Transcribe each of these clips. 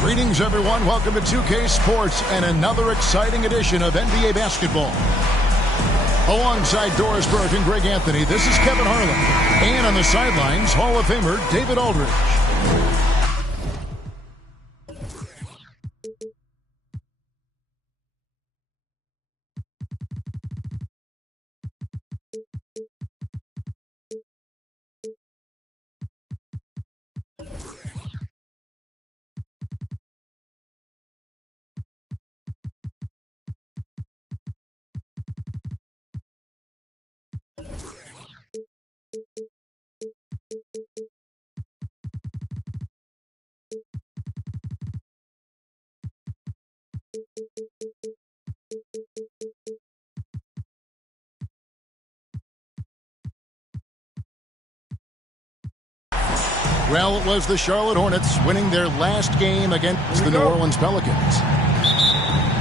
Greetings, everyone. Welcome to 2K Sports and another exciting edition of NBA basketball. Alongside Doris Burke and Greg Anthony, this is Kevin Harlan. And on the sidelines, Hall of Famer David Aldridge. Well, it was the Charlotte Hornets winning their last game against the New Orleans Pelicans.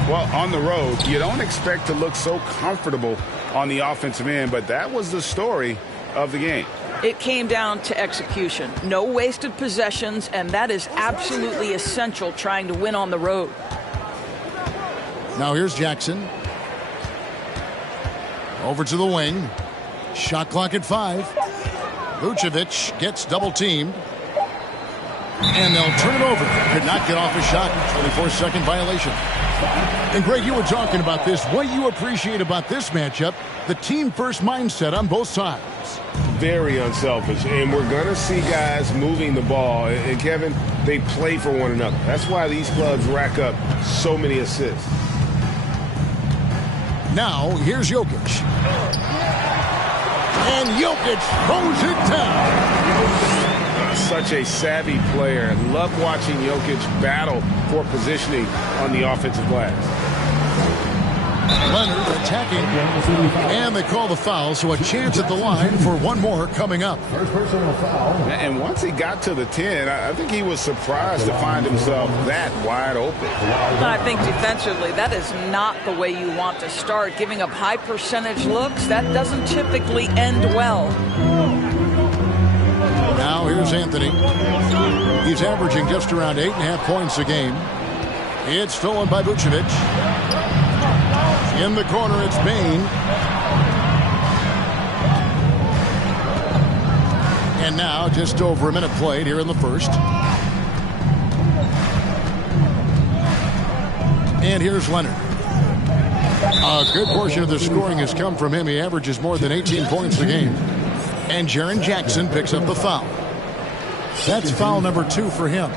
Well, on the road, you don't expect to look so comfortable on the offensive end, but that was the story of the game. It came down to execution. No wasted possessions, and that is absolutely essential trying to win on the road. Now here's Jackson. Over to the wing. Shot clock at 5. Vucevic gets double-teamed. And they'll turn it over. Could not get off a shot. 24-second violation. And, Greg, you were talking about this. What you appreciate about this matchup, the team-first mindset on both sides. Very unselfish. And we're going to see guys moving the ball. And, Kevin, they play for one another. That's why these clubs rack up so many assists. Now, here's Jokic. And Jokic throws it down. Such a savvy player. Love watching Jokic battle for positioning on the offensive glass. Leonard attacking, and they call the foul, so a chance at the line for one more coming up. First personal foul. And once he got to the 10, I think he was surprised to find himself that wide open. I think defensively, that is not the way you want to start. Giving up high percentage looks, that doesn't typically end well. Now here's Anthony. He's averaging just around 8.5 points a game. It's stolen by Vucevic. In the corner, it's Bain. And now just over a minute played here in the first. And here's Leonard. A good portion of the scoring has come from him. He averages more than 18 points a game. And Jaren Jackson picks up the foul. That's foul number 2 for him.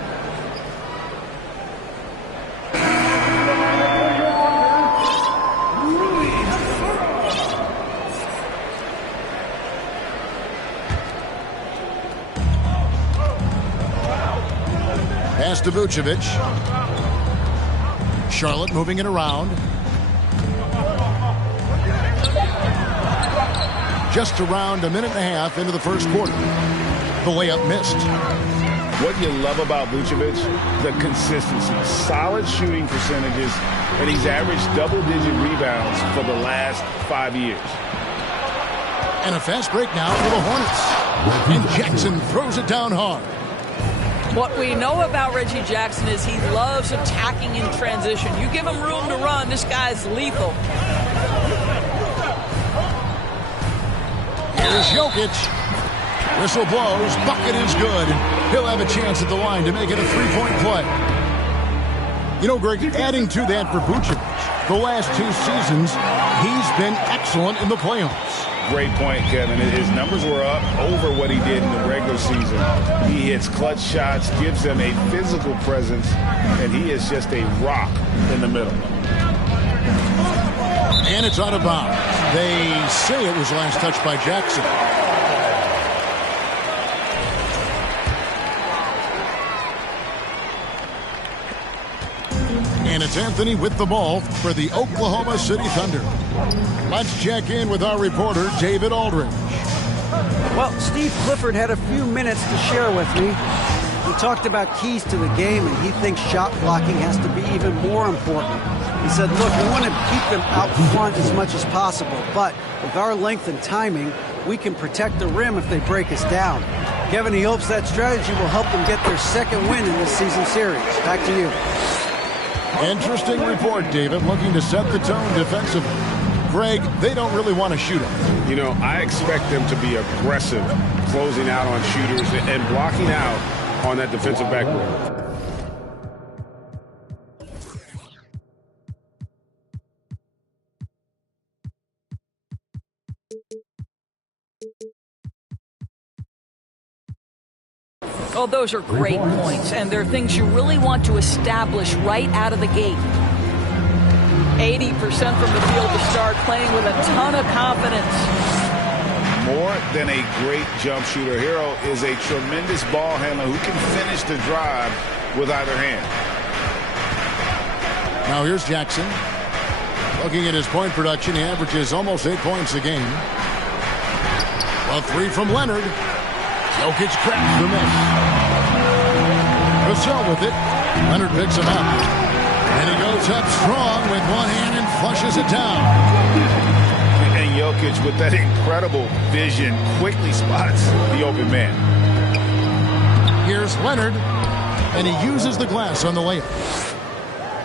Pass to Vucevic. Charlotte moving it around. Just around a minute and a half into the first quarter. The layup missed. What you love about Vucevic, the consistency, solid shooting percentages, and he's averaged double-digit rebounds for the last 5 years. And a fast break now for the Hornets. And Jackson throws it down hard. What we know about Reggie Jackson is he loves attacking in transition. You give him room to run, this guy's lethal. Here's Jokic. Whistle blows. Bucket is good. He'll have a chance at the line to make it a three-point play. You know, Greg, adding to that for Vucevic, the last 2 seasons, he's been excellent in the playoffs. Great point, Kevin. His numbers were up over what he did in the regular season. He hits clutch shots, gives them a physical presence, and he is just a rock in the middle. And it's out of bounds. They say it was last touched by Jackson. And it's Anthony with the ball for the Oklahoma City Thunder. Let's check in with our reporter, David Aldridge. Well, Steve Clifford had a few minutes to share with me. He talked about keys to the game, and he thinks shot blocking has to be even more important. He said, look, we want to keep them out front as much as possible, but with our length and timing, we can protect the rim if they break us down. Kevin, he hopes that strategy will help them get their second win in this season series. Back to you. Interesting report, David, looking to set the tone defensively. Greg, they don't really want to shoot him. You know, I expect them to be aggressive, closing out on shooters and blocking out on that defensive backboard. Oh, those are great points, and they're things you really want to establish right out of the gate. 80% from the field to start, playing with a ton of confidence. More than a great jump shooter, Hero is a tremendous ball handler who can finish the drive with either hand. Now here's Jackson. Looking at his point production, he averages almost 8 points a game. A three from Leonard. Jokic cracks the miss. Vassell with it. Leonard picks him up. And he goes up strong with one hand and flushes it down. And Jokic, with that incredible vision, quickly spots the open man. Here's Leonard. And he uses the glass on the layup.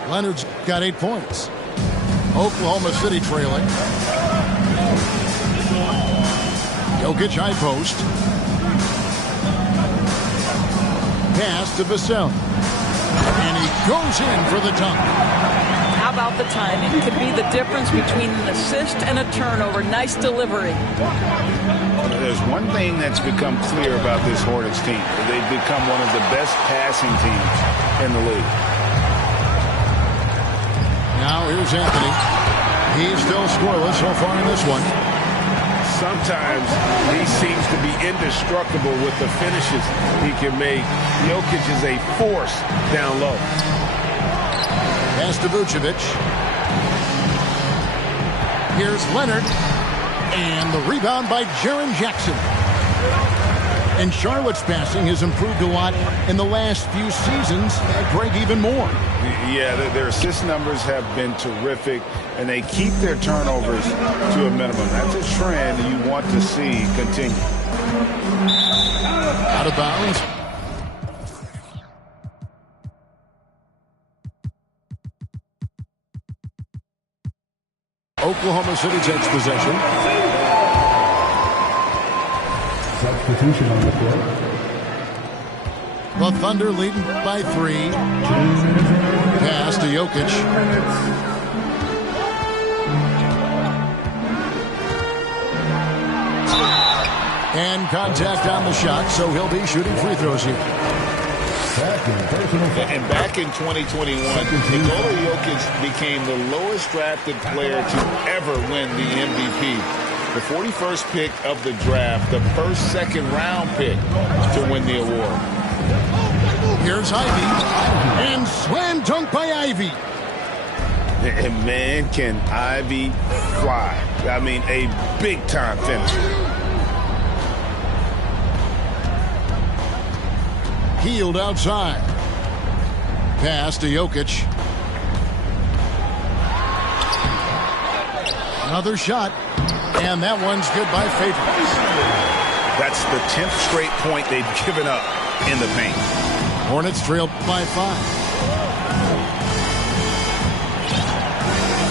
Leonard's got 8 points. Oklahoma City trailing. Jokic high post. Pass to Vassell. And he goes in for the dunk. How about the timing? Could be the difference between an assist and a turnover. Nice delivery. There's one thing that's become clear about this Hornets team. They've become one of the best passing teams in the league. Now here's Anthony. He's still scoreless so far in this one. Sometimes he seems to be indestructible with the finishes he can make. Jokic is a force down low. Pass to Vucevic. Here's Leonard. And the rebound by Jaren Jackson. And Charlotte's passing has improved a lot in the last few seasons. Greg, even more. Yeah, their assist numbers have been terrific, and they keep their turnovers to a minimum. That's a trend you want to see continue. Out of bounds. Oklahoma City takes possession. Substitution on the court. The Thunder leading by 3. Pass to Jokic. And contact on the shot, so he'll be shooting free throws here. And back in 2021, Nikola Jokic became the lowest drafted player to ever win the MVP. The 41st pick of the draft, the first second-round pick to win the award. Here's Ivy. And slam dunk by Ivy. And man, can Ivy fly. I mean, a big-time finisher. Healed outside. Pass to Jokic. Another shot. And that one's good by Favors. That's the 10th straight point they've given up in the paint. Hornets trail by 5.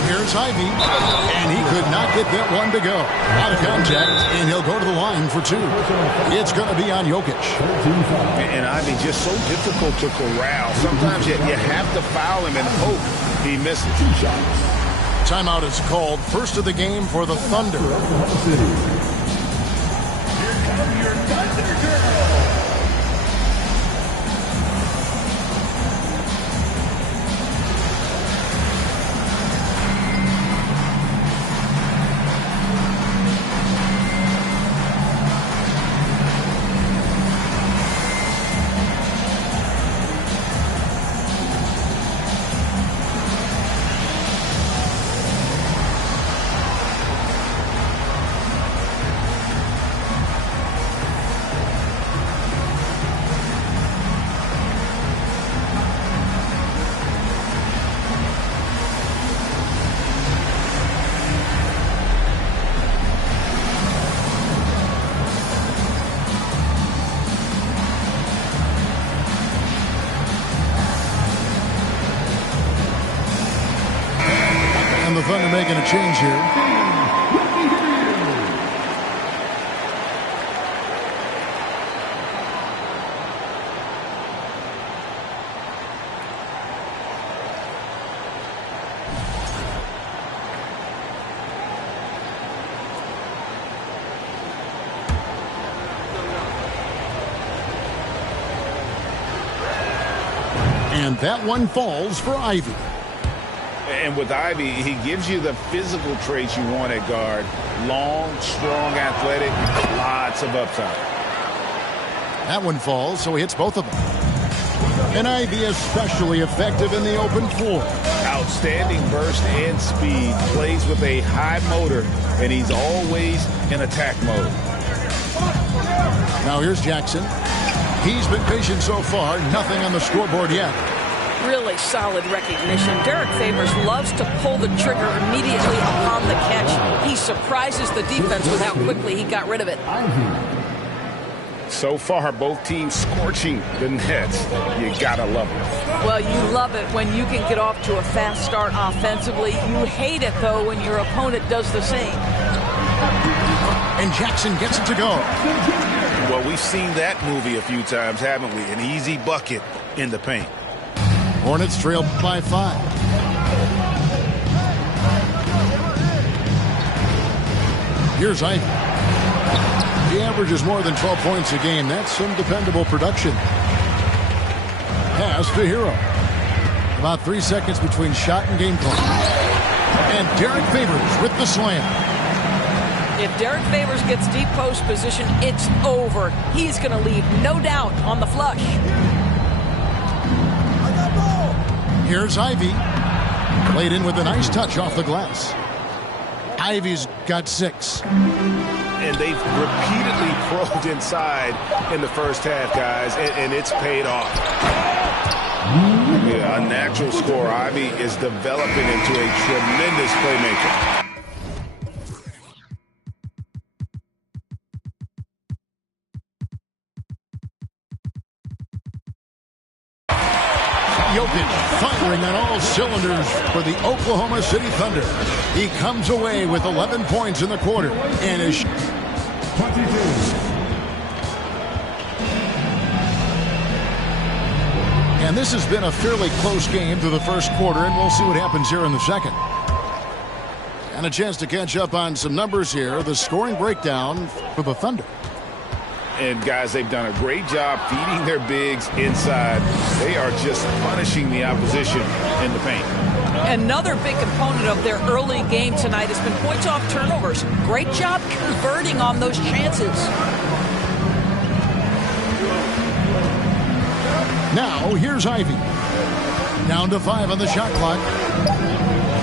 Here's Ivy. And he could not get that one to go. Out of contact, and he'll go to the line for 2. It's going to be on Jokic. And Ivy just so difficult to corral. Sometimes you have to foul him and hope he misses. Timeout is called. First of the game for the Thunder. Here come your Thunder Girls. Thunder making a change here. And that one falls for Ivy. And with Ivy, he gives you the physical traits you want at guard. Long, strong, athletic, lots of upside. That one falls, so he hits both of them. And Ivy especially effective in the open floor. Outstanding burst and speed. Plays with a high motor, and he's always in attack mode. Now here's Jackson. He's been patient so far. Nothing on the scoreboard yet. Really solid recognition. Derek Favors loves to pull the trigger immediately upon the catch. He surprises the defense with how quickly he got rid of it. So far, both teams scorching the nets. You gotta love it. Well, you love it when you can get off to a fast start offensively. You hate it, though, when your opponent does the same. And Jackson gets it to go. Well, we've seen that movie a few times, haven't we? An easy bucket in the paint. Hornets trail by 5. Here's Ivy. He averages more than 12 points a game. That's some dependable production. Pass to Hero. About 3 seconds between shot and game clock. And Derek Favors with the slam. If Derek Favors gets deep post position, it's over. He's going to leave no doubt on the flush. Here's Ivy. Played in with a nice touch off the glass. Ivy's got 6. And they've repeatedly probed inside in the first half, guys, and it's paid off. Yeah, a natural scorer. Ivy is developing into a tremendous playmaker. Jokic firing on all cylinders for the Oklahoma City Thunder. He comes away with 11 points in the quarter and is 22. And this has been a fairly close game through the first quarter, and we'll see what happens here in the second. And a chance to catch up on some numbers here. The scoring breakdown for the Thunder. And, guys, they've done a great job feeding their bigs inside. They are just punishing the opposition in the paint. Another big component of their early game tonight has been points off turnovers. Great job converting on those chances. Now, here's Ivy. Down to 5 on the shot clock.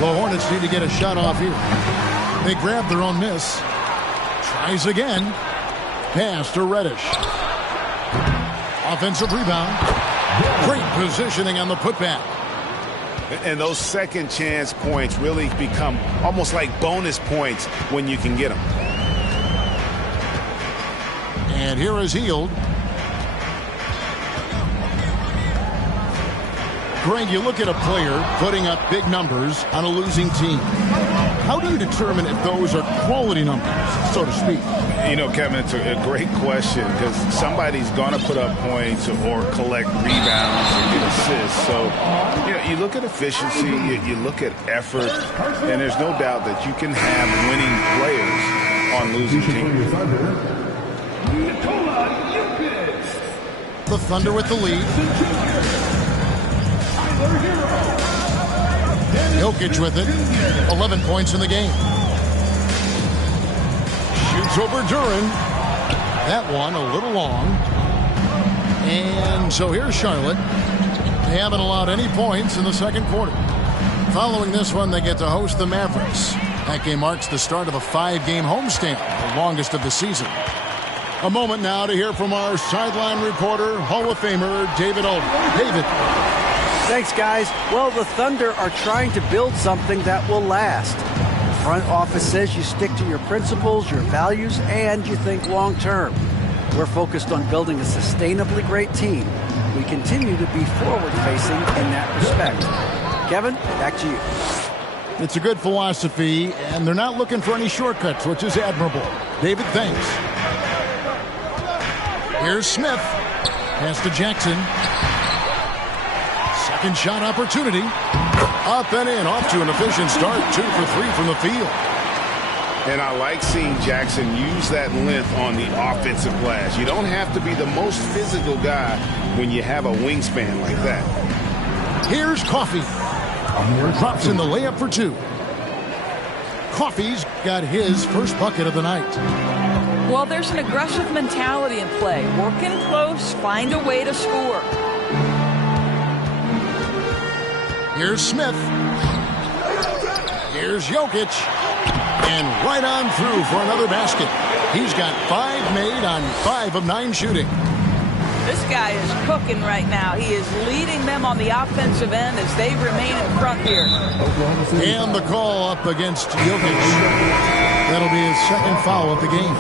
The Hornets need to get a shot off here. They grab their own miss. Tries again. Pass to Reddish. Offensive rebound. Great positioning on the putback. And those second chance points really become almost like bonus points when you can get them. And here is Hield. Greg, you look at a player putting up big numbers on a losing team. How do you determine if those are quality numbers, so to speak? You know, Kevin, it's a great question because somebody's going to put up points or collect rebounds or get assists. So, you know, you look at efficiency, you look at effort, and there's no doubt that you can have winning players on losing teams. The Thunder with the lead. Jokic with it. 11 points in the game. Shoots over Duran. That one a little long. And so here's Charlotte. They haven't allowed any points in the second quarter. Following this one, they get to host the Mavericks. That game marks the start of a 5-game homestand, the longest of the season. A moment now to hear from our sideline reporter, Hall of Famer David Aldridge. David. Thanks, guys. Well, the Thunder are trying to build something that will last. The front office says you stick to your principles, your values, and you think long term. We're focused on building a sustainably great team. We continue to be forward-facing in that respect. Kevin, back to you. It's a good philosophy, and they're not looking for any shortcuts, which is admirable. David, thanks. Here's Smith. Pass to Jackson. Second shot opportunity. Up and in. Off to an efficient start. 2 for 3 from the field. And I like seeing Jackson use that length on the offensive glass. You don't have to be the most physical guy when you have a wingspan like that. Here's Coffee. Drops in the layup for 2. Coffee's got his first bucket of the night. Well, there's an aggressive mentality in play. Working close, find a way to score. Here's Smith. Here's Jokic. And right on through for another basket. He's got 5 made on 5 of 9 shooting. This guy is cooking right now. He is leading them on the offensive end as they remain in front here. And the call up against Jokic. That'll be his second foul of the game.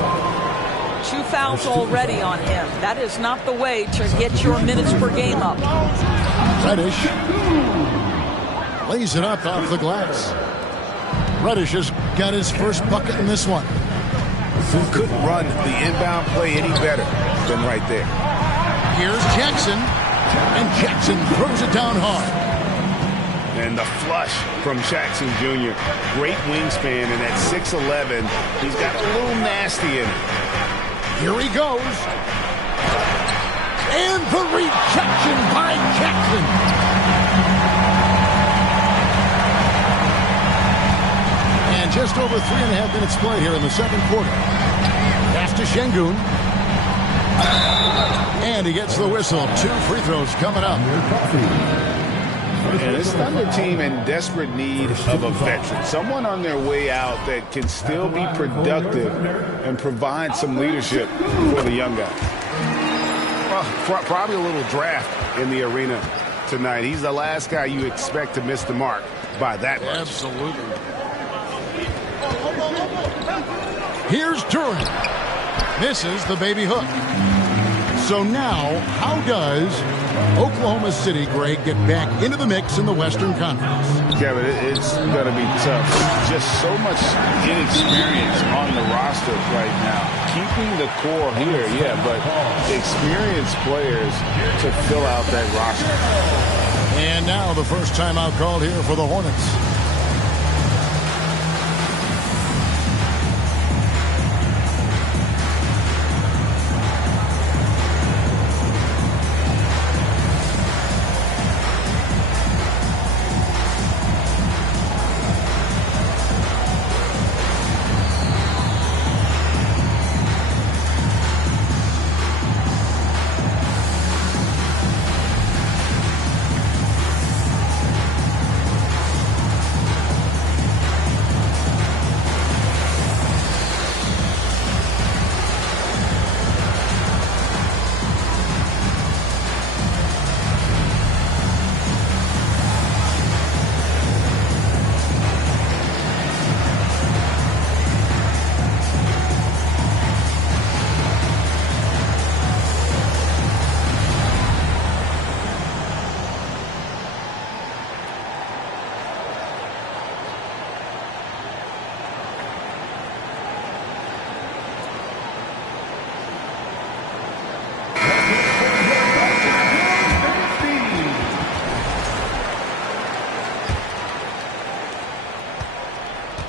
2 fouls already on him. That is not the way to get your minutes per game up. Reddish lays it up off the glass. Reddish has got his first bucket in this one. Couldn't run the inbound play any better than right there. Here's Jackson, and Jackson throws it down hard. And the flush from Jackson Jr. Great wingspan, and at 6'11", he's got a little nasty in it. Here he goes. And the rejection by Jackson. And just over 3.5 minutes played here in the second quarter. Pass to Şengün. And he gets the whistle. 2 free throws coming up. And this Thunder team in desperate need of a veteran. Someone on their way out that can still be productive and provide some leadership for the young guy. Well, probably a little draft in the arena tonight. He's the last guy you expect to miss the mark by that much. Absolutely. Here's Durant. Misses the baby hook. So now, how does Oklahoma City, Greg, get back into the mix in the Western Conference? Kevin, it's going to be tough. Just so much inexperience on the roster right now. Keeping the core here, yeah, but experienced players to fill out that roster. And now the first timeout called here for the Hornets.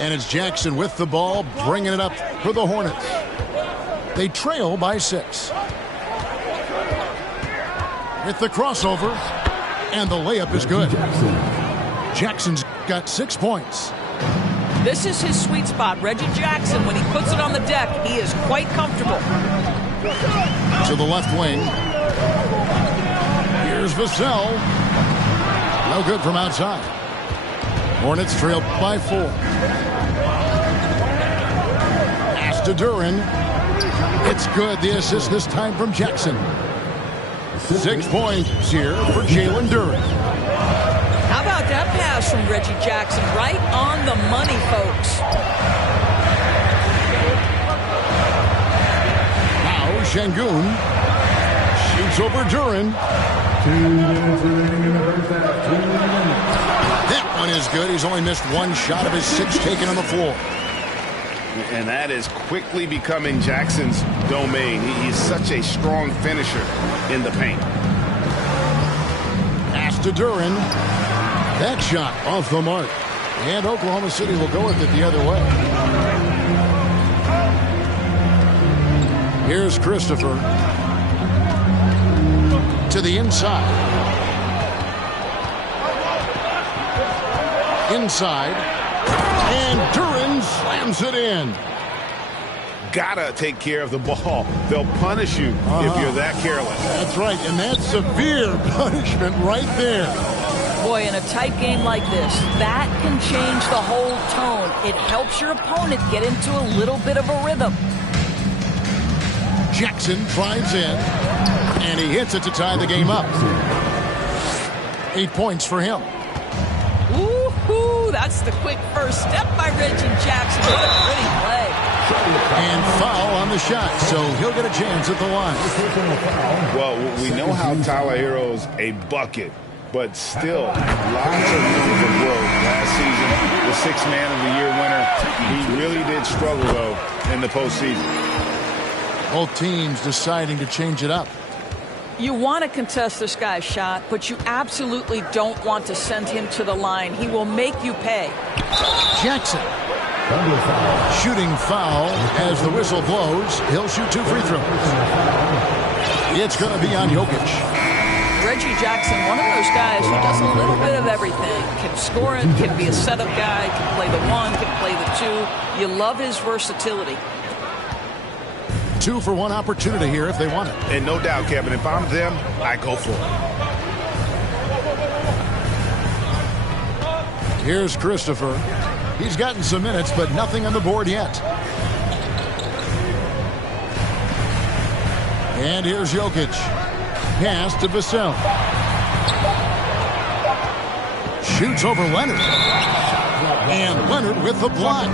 And it's Jackson with the ball, bringing it up for the Hornets. They trail by 6. With the crossover, and the layup is good. Jackson's got 6 points. This is his sweet spot. Reggie Jackson, when he puts it on the deck, he is quite comfortable. To the left wing. Here's Vassell. No good from outside. Hornets trail by 4. Pass to Duran. It's good. The assist this time from Jackson. 6 points here for Jalen Duran. How about that pass from Reggie Jackson? Right on the money, folks. Now Şengün shoots over Duran. 2 minutes remaining in the first half. 2 minutes. That one is good. He's only missed one shot of his 6 taken on the floor. And that is quickly becoming Jackson's domain. He's such a strong finisher in the paint. Pass to Duren. That shot off the mark. And Oklahoma City will go with it the other way. Here's Christopher. To the inside. Inside. And Duren slams it in. Gotta take care of the ball. They'll punish you if you're that careless. That's right, and that's severe punishment right there. Boy, in a tight game like this, that can change the whole tone. It helps your opponent get into a little bit of a rhythm. Jackson drives in, and he hits it to tie the game up. 8 points for him. Woo-hoo! That's the quick first step by Reggie Jackson. What a pretty play. And foul on the shot, so he'll get a chance at the line. Well, we know how Tyler Hero's a bucket, but still, lots of room for growth. Last season, the 6th Man of the Year winner, he really did struggle, though, in the postseason. Both teams deciding to change it up. You want to contest this guy's shot, but you absolutely don't want to send him to the line. He will make you pay. Jackson. Shooting foul as the whistle blows. He'll shoot 2 free throws. It's going to be on Jokic. Reggie Jackson, one of those guys who does a little bit of everything. Can score it, can be a setup guy, can play the 1, can play the 2. You love his versatility. 2 for 1 opportunity here if they want it. And no doubt, Kevin, if I'm them, I go for it. Here's Christopher. He's gotten some minutes, but nothing on the board yet. And here's Jokic. Pass to Vassell. Shoots over Leonard. And Leonard with the block.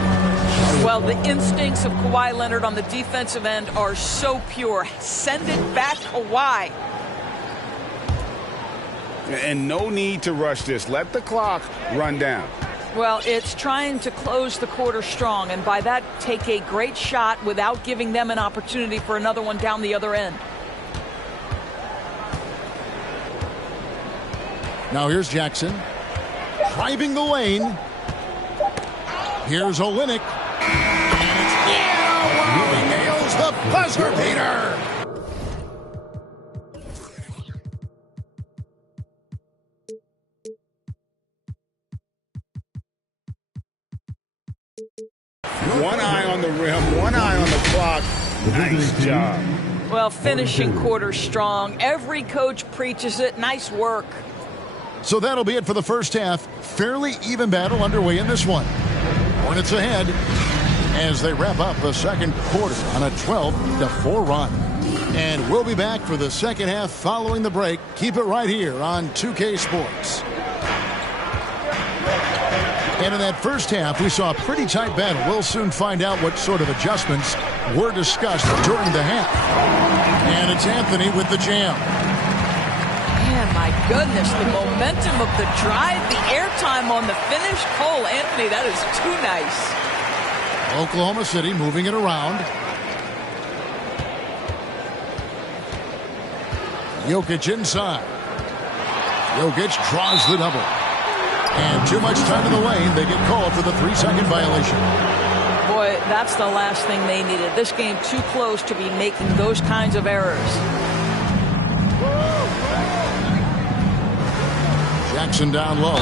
Well, the instincts of Kawhi Leonard on the defensive end are so pure. Send it back, Kawhi. And no need to rush this. Let the clock run down. Well, it's trying to close the quarter strong, and by that, take a great shot without giving them an opportunity for another one down the other end. Now here's Jackson. Driving the lane. Here's Olynyk. And it's wow, he nails the buzzer beater. One eye on the rim, one eye on the clock. Nice job. Well, finishing quarter strong. Every coach preaches it. Nice work. So that'll be it for the first half. Fairly even battle underway in this one. Hornets ahead as they wrap up the second quarter on a 12-4 run. And we'll be back for the second half following the break. Keep it right here on 2K Sports. And in that first half, we saw a pretty tight battle. We'll soon find out what sort of adjustments were discussed during the half. And it's Anthony with the jam. Man, my goodness, the momentum of the drive, the airtime on the finish. Cole Anthony, that is too nice. Oklahoma City moving it around. Jokic inside. Jokic draws the double. And too much time in the lane. They get called for the 3-second violation. Boy, that's the last thing they needed. This game too close to be making those kinds of errors. Jackson down low.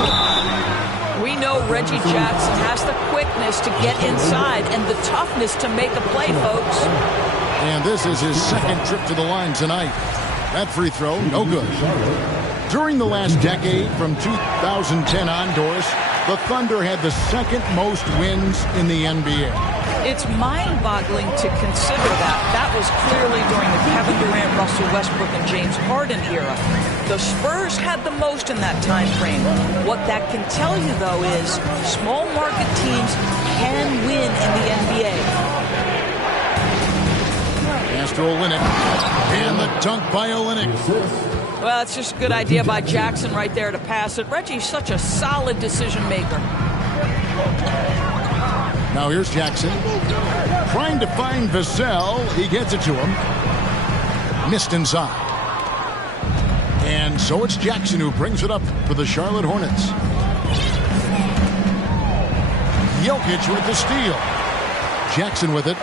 We know Reggie Jackson has the quickness to get inside and the toughness to make a play, folks. And this is his second trip to the line tonight. That free throw, no good. During the last decade, from 2010 on, Doris, the Thunder had the second most wins in the NBA. It's mind-boggling to consider that. That was clearly during the Kevin Durant, Russell Westbrook, and James Harden era. The Spurs had the most in that time frame. What that can tell you, though, is small market teams can win in the NBA. Pass to Olynyk. And the dunk by Olynyk. Well, it's just a good idea by Jackson right there to pass it. Reggie's such a solid decision maker. Now here's Jackson. Trying to find Vassell. He gets it to him. Missed inside. And so it's Jackson who brings it up for the Charlotte Hornets. Jokic with the steal. Jackson with it.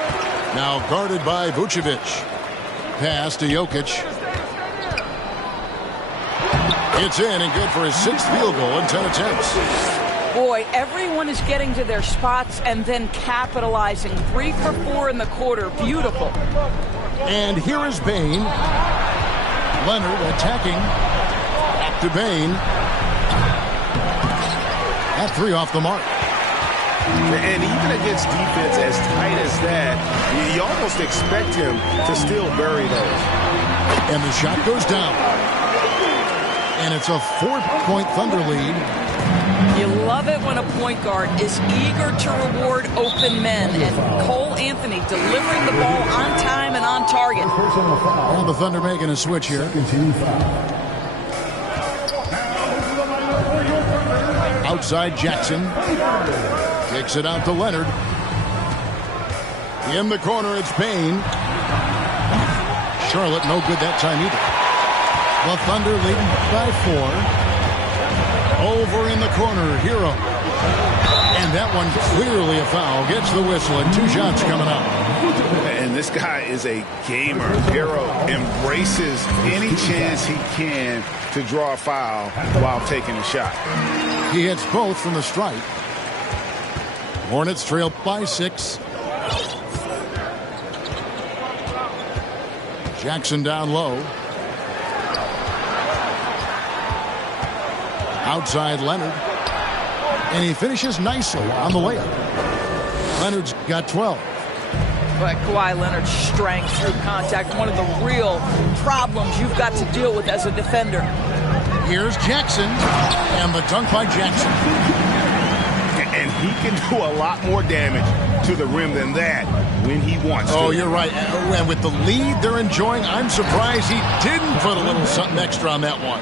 Now guarded by Vucevic. Pass to Jokic. It's in and good for his 6th field goal in 10 attempts. Boy, everyone is getting to their spots and then capitalizing. 3 for 4 in the quarter. Beautiful. And here is Bane. Leonard attacking. Back to Bane. That 3 off the mark. And even against defense as tight as that, you almost expect him to still bury those. And the shot goes down. And it's a 4-point Thunder lead. You love it when a point guard is eager to reward open men. And Cole Anthony delivering the ball on time and on target. And the Thunder making a switch here. Outside Jackson. Kicks it out to Leonard. In the corner, it's Payne. Charlotte no good that time either. The Thunder leading by 4. Over in the corner, Hero. And that one clearly a foul. Gets the whistle and 2 shots coming up. And this guy is a gamer. Hero embraces any chance he can to draw a foul while taking a shot. He hits both from the stripe. Hornets trail by 6. Jackson down low. Outside Leonard. And he finishes nicely on the layup. Leonard's got 12. But Kawhi Leonard's strength through contact, one of the real problems you've got to deal with as a defender. Here's Jackson. And the dunk by Jackson. And he can do a lot more damage to the rim than that when he wants to. Oh, you're right. And with the lead they're enjoying, I'm surprised he didn't put a little something extra on that one.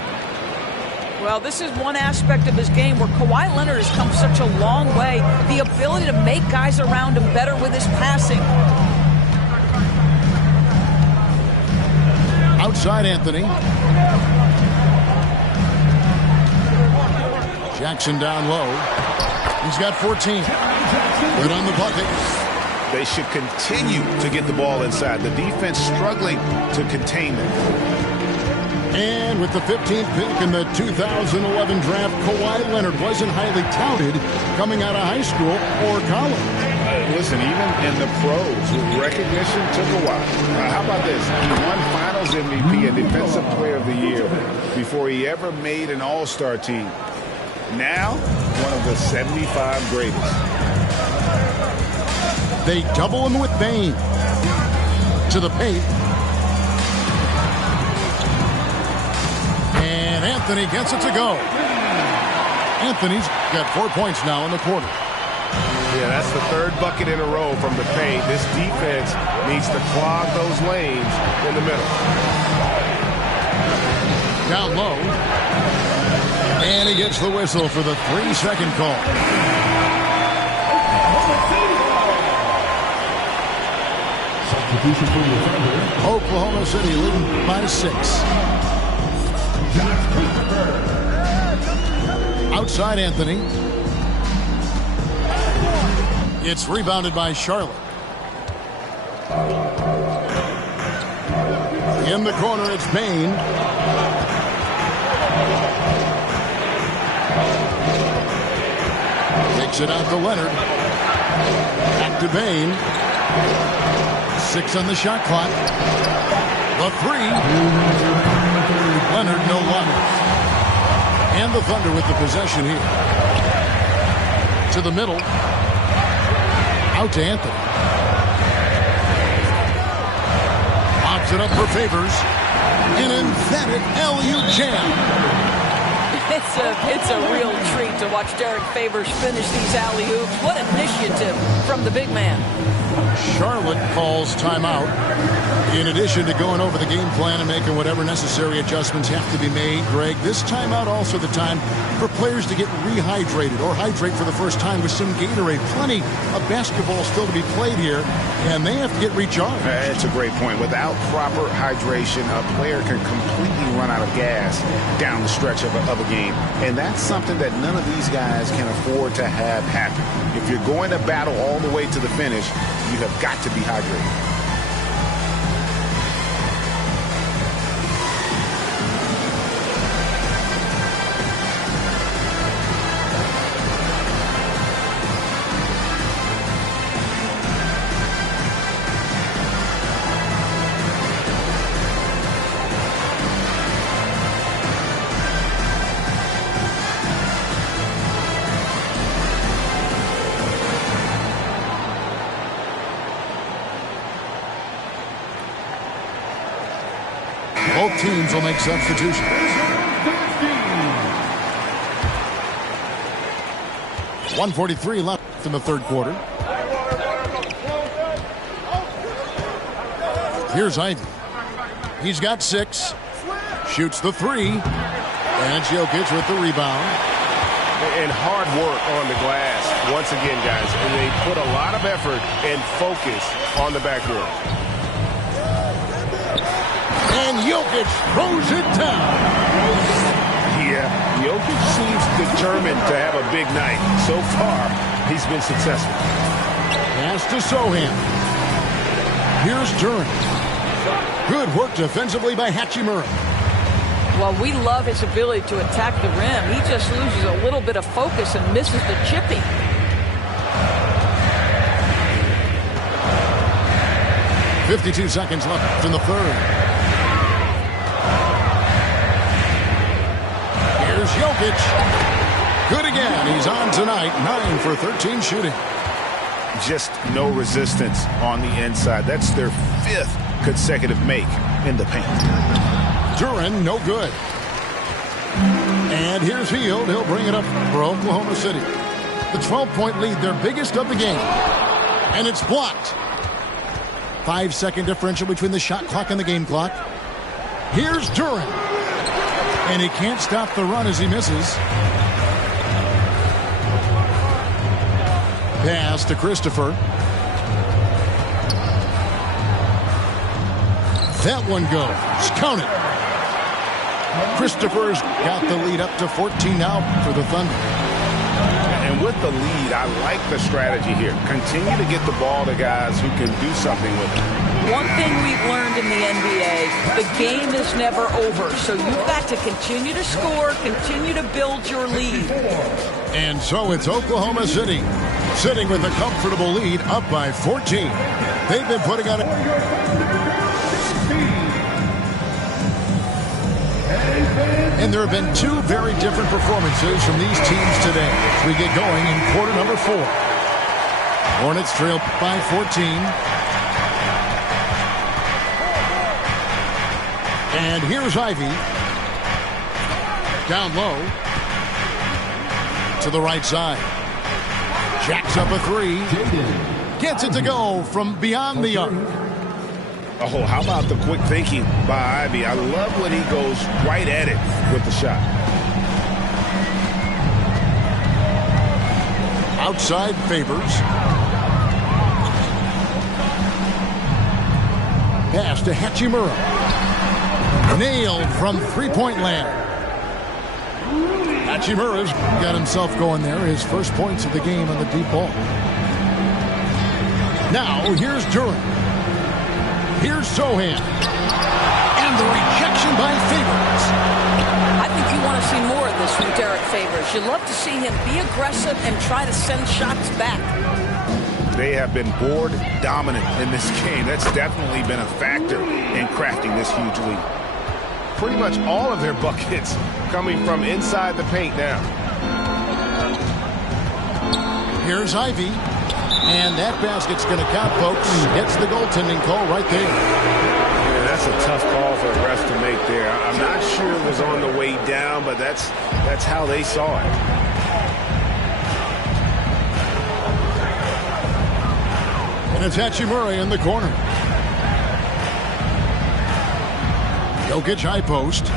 Well, this is one aspect of his game where Kawhi Leonard has come such a long way. The ability to make guys around him better with his passing. Outside Anthony. Jackson down low. He's got 14. Good on the bucket. They should continue to get the ball inside. The defense struggling to contain them. And with the 15th pick in the 2011 draft, Kawhi Leonard wasn't highly touted coming out of high school or college. Listen, even in the pros, recognition took a while. How about this? He won Finals MVP and Defensive Player of the Year before he ever made an All-Star team. Now, one of the 75 greatest. They double him with Bane. To the paint. And Anthony gets it to go. Anthony's got 4 points now in the quarter. Yeah, that's the 3rd bucket in a row from the paint. This defense needs to clog those lanes in the middle. Down low. And he gets the whistle for the 3-second call. Oklahoma City leading by 6. Outside Anthony. It's rebounded by Charlotte. In the corner, it's Payne. Takes it out to Leonard. Back to Payne. 6 on the shot clock. The 3. Leonard no longer. And the Thunder with the possession here. To the middle. Out to Anthony. Pops it up for Favors. An emphatic LU jam. It's a real treat to watch Derek Favors finish these alley-oops. What initiative from the big man. Charlotte calls timeout. In addition to going over the game plan and making whatever necessary adjustments have to be made, Greg, this timeout also the time for players to get rehydrated or hydrate for the first time with some Gatorade. Plenty of basketball still to be played here, and they have to get recharged. That's a great point. Without proper hydration, a player can completely run out of gas down the stretch of a game. And that's something that none of these guys can afford to have happen. If you're going to battle all the way to the finish, you have got to be hydrated. Both teams will make substitutions. .143 left in the third quarter. Here's Ivy. He's got 6. Shoots the 3. And Jokic with the rebound. And hard work on the glass. Once again, guys, and they put a lot of effort and focus on the backboard. And Jokic throws it down. Yeah, Jokic seems determined to have a big night. So far, he's been successful. Pass to Sohan. Here's Duran. Good work defensively by Hachimura. Well, we love his ability to attack the rim. He just loses a little bit of focus and misses the chippy. .52 seconds left in the third. Here's Jokic. Good again. He's on tonight. 9 for 13 shooting. Just no resistance on the inside. That's their 5th consecutive make in the paint. Duran, no good. And here's Hield. He'll bring it up for Oklahoma City. The 12-point lead, their biggest of the game. And it's blocked. 5-second differential between the shot clock and the game clock. Here's Duran. And he can't stop the run as he misses. Pass to Christopher. That one goes. Count it. Christopher's got the lead up to 14 now for the Thunder. And with the lead, I like the strategy here. Continue to get the ball to guys who can do something with it. One thing we've learned in the NBA, the game is never over. So you've got to continue to score, continue to build your lead. And so it's Oklahoma City sitting with a comfortable lead up by 14. They've been putting on And there have been 2 very different performances from these teams today as we get going in quarter number 4. Hornets trail by 14. And here's Ivy. Down low. To the right side. Jacks up a 3. Gets it to go from beyond the arc. Oh, how about the quick thinking by Ivy? I love when he goes right at it with the shot. Outside Favors. Pass to Hachimura. Nailed from three-point land. Hachimura's got himself going there. His first points of the game on the deep ball. Now, here's Duran. Here's Sohan. And the rejection by Favors. I think you want to see more of this from Derek Favors. You'd love to see him be aggressive and try to send shots back. They have been board dominant in this game. That's definitely been a factor in crafting this huge lead. Pretty much all of their buckets coming from inside the paint now. Here's Ivy. And that basket's going to count, folks. Gets the goaltending call right there. Yeah, that's a tough call for the refs to make there. I'm not sure was on the way down, but that's how they saw it. And it's Hachimura in the corner. Jokic high post.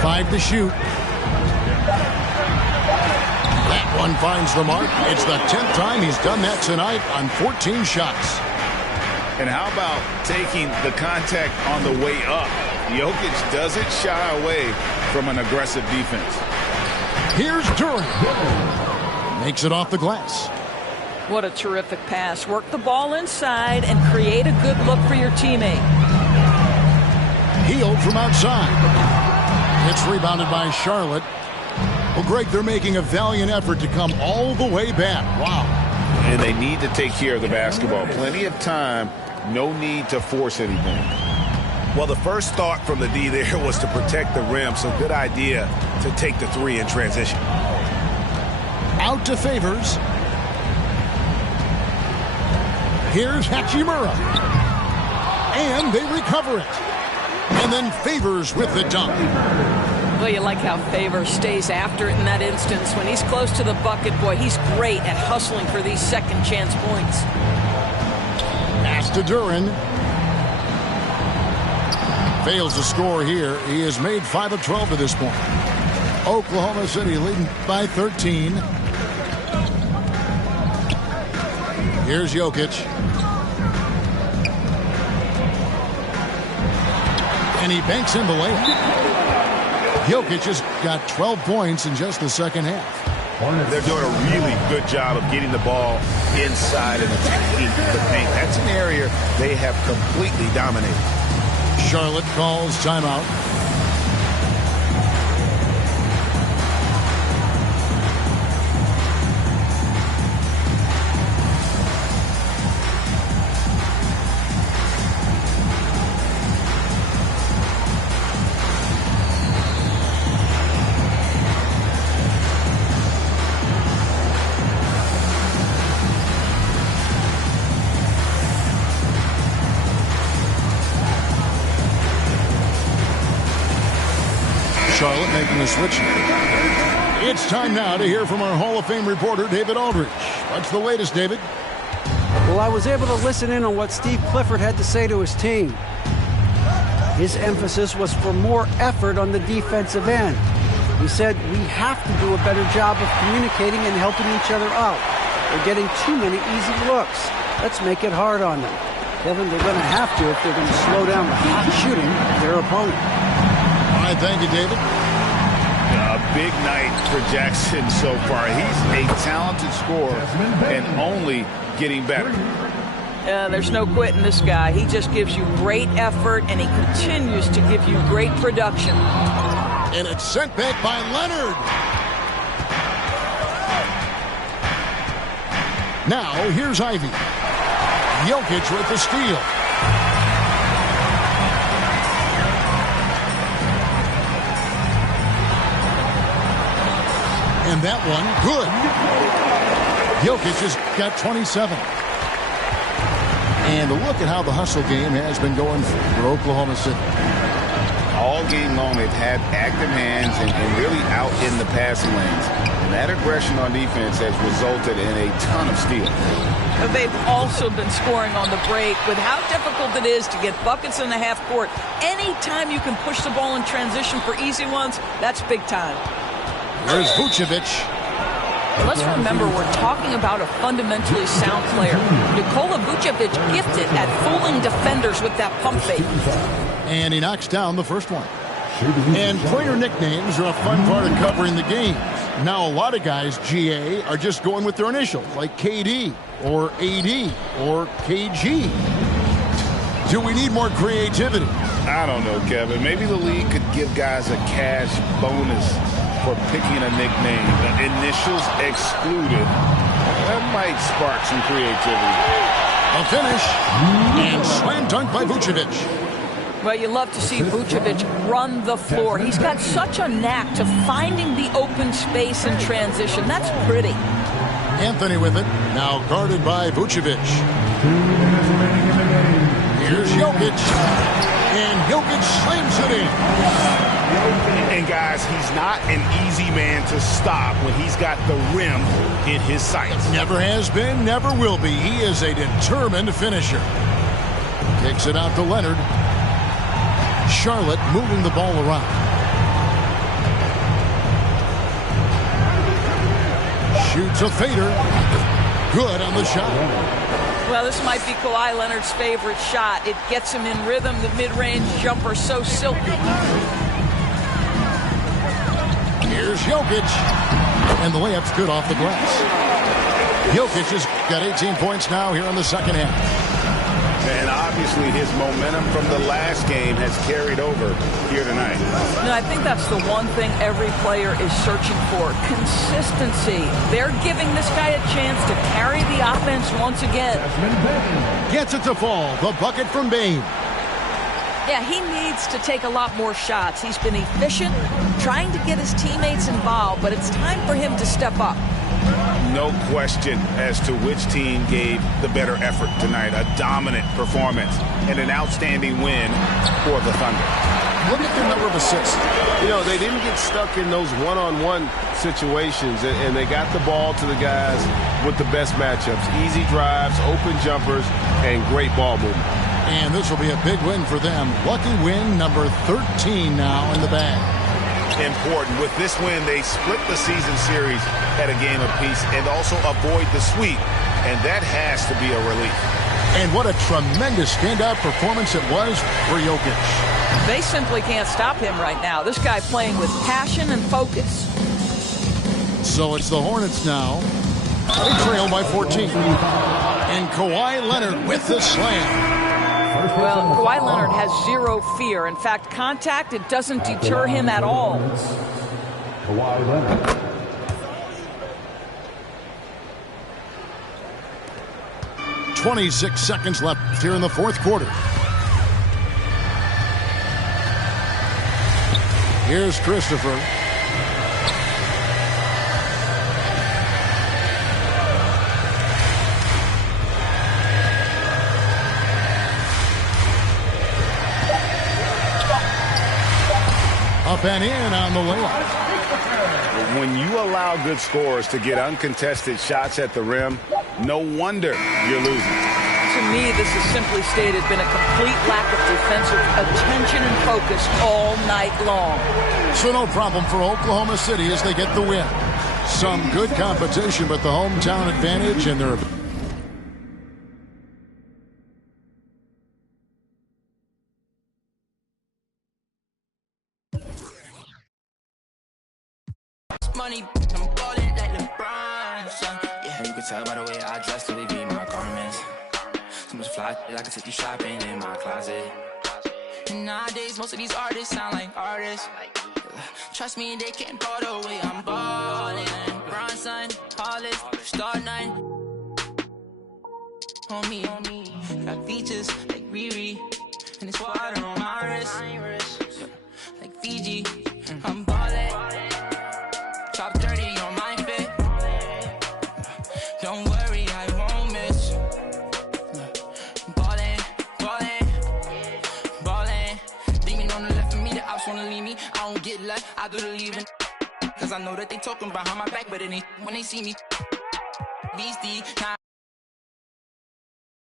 5 to shoot. That one finds the mark. It's the 10th time he's done that tonight on 14 shots. And how about taking the contact on the way up? Jokic doesn't shy away from an aggressive defense. Here's Durant. Makes it off the glass. What a terrific pass. Work the ball inside and create a good look for your teammate. Healed from outside. It's rebounded by Charlotte. Well, Greg, they're making a valiant effort to come all the way back. Wow. And they need to take care of the basketball. Plenty of time. No need to force anything. Well, the first thought from the D there was to protect the rim, so good idea to take the three in transition. Out to Favors. Here's Hachimura. And they recover it. And then Favors with the dunk. Well, you like how Favors stays after it in that instance. When he's close to the bucket, boy, he's great at hustling for these second chance points. Pass to Duran. Fails to score here. He has made 5 of 12 to this point. Oklahoma City leading by 13. Here's Jokic. And he banks in the layup. Jokic has got 12 points in just the second half. They're doing a really good job of getting the ball inside and attacking the paint. That's an area they have completely dominated. Charlotte calls timeout. Charlotte making the switch. It's time now to hear from our Hall of Fame reporter, David Aldridge. What's the latest, David? Well, I was able to listen in on what Steve Clifford had to say to his team. His emphasis was for more effort on the defensive end. He said, we have to do a better job of communicating and helping each other out. They're getting too many easy looks. Let's make it hard on them. Kevin, they're going to have to if they're going to slow down the hot shooting of their opponent. All right, thank you, David. A big night for Jackson so far. He's a talented scorer and only getting better. There's no quitting this guy. He just gives you great effort, and he continues to give you great production. And it's sent back by Leonard. Now, here's Ivy. Jokic with the steal. And that one, good. Jokic has got 27. And look at how the hustle game has been going for Oklahoma City. All game long, they've had active hands and really out in the passing lanes. And that aggression on defense has resulted in a ton of steals. They've also been scoring on the break. With how difficult it is to get buckets in the half court, anytime you can push the ball in transition for easy ones, that's big time. There's Vucevic. Let's remember, we're talking about a fundamentally sound player. Nikola Vucevic gifted at fooling defenders with that pump fake. And he knocks down the first one. And player nicknames are a fun part of covering the games. Now, a lot of guys, GA, are just going with their initials, like KD or AD or KG. Do we need more creativity? I don't know, Kevin. Maybe the league could give guys a cash bonus for picking a nickname. The initials excluded. That might spark some creativity. A finish. And slam dunk by Vucevic. Well, you love to see Vucevic run the floor. He's got such a knack to finding the open space in transition. That's pretty. Anthony with it. Now guarded by Vucevic. Here's Jokic. Jokic. And Jokic slams it in. And guys, he's not an easy man to stop when he's got the rim in his sights. Never has been, never will be. He is a determined finisher. Kicks it out to Leonard. Charlotte moving the ball around. Shoots a fader. Good on the shot. Well, this might be Kawhi Leonard's favorite shot. It gets him in rhythm. The mid-range jumper so silky. Here's Jokic. And the layup's good off the glass. Jokic has got 18 points now here in the second half. And obviously his momentum from the last game has carried over here tonight. No, I think that's the one thing every player is searching for. Consistency. They're giving this guy a chance to carry the offense once again. Gets it to fall. The bucket from Bane. Yeah, he needs to take a lot more shots. He's been efficient, trying to get his teammates involved, but it's time for him to step up. No question as to which team gave the better effort tonight. A dominant performance and an outstanding win for the Thunder. Look at the number of assists. You know, they didn't get stuck in those one-on-one situations, and they got the ball to the guys with the best matchups. Easy drives, open jumpers, and great ball movement. And this will be a big win for them. Lucky win number 13 now in the bag. Important. With this win, they split the season series at a game apiece and also avoid the sweep, and that has to be a relief. And what a tremendous standout performance it was for Jokic. They simply can't stop him right now. This guy playing with passion and focus. So it's the Hornets now. They trail by 14. And Kawhi Leonard with the slam. Well, Kawhi Leonard has zero fear. In fact, contact, it doesn't deter him at all. Kawhi Leonard. 26 seconds left here in the fourth quarter. Here's Christopher. Up and in on the layup. When you allow good scorers to get uncontested shots at the rim, no wonder you're losing. To me, this has simply stated been a complete lack of defensive attention and focus all night long. So no problem for Oklahoma City as they get the win. Some good competition, but the hometown advantage and their... Money, I'm ballin' like LeBron, son. Yeah, you can tell by the way I dress to be my garments. So much fly, I can take you shopping in my closet. And nowadays, most of these artists sound like artists. Trust me, they can't ball the way I'm ballin'. Bronson, Hollis, Star 9. On me, got features like Riri. And it's water on my wrist. Like Fiji, I'm ballin'. Top 30 on my fit. Don't worry, I won't miss. Ballin', ballin', ballin'. Leaving on the left of me, the ops wanna leave me. I don't get left, I do the leaving. Cause I know that they talking behind my back, but it ain't when they see me. Beastie,